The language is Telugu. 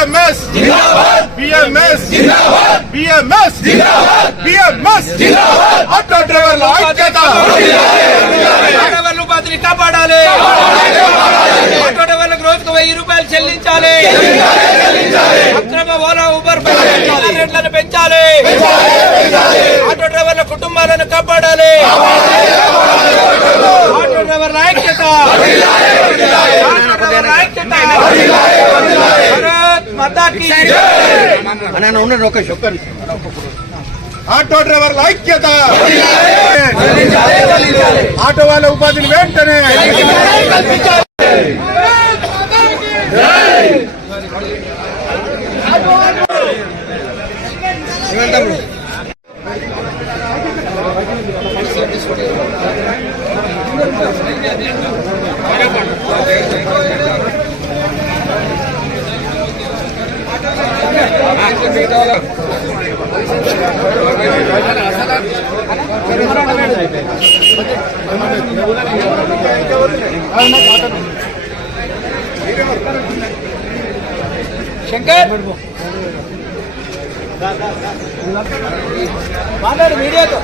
BMS जिंदाबाद BMS जिंदाबाद BMS जिंदाबाद BMS जिंदाबाद ఆటో డ్రైవర్ల ఐక్యత ఆటోవర్ల ఉపాధిని కాపాడాలి ఆటో డ్రైవర్లకు రోజుకు 1000 రూపాయలు చెల్లించాలి అక్రమ ఓలా ఊబర్ రేట్లను పెంచాలి ఆటో డ్రైవర్ల కుటుంబాలను కాపాడాలి ఆటో డ్రైవర్ల ఐక్యత ఆటో డ్రైవర్ల ఐక్యత ఆటో వాళ్ళ ఉపాధిని వెంటనే శంకర్ మాట్లాడు మీడియాతో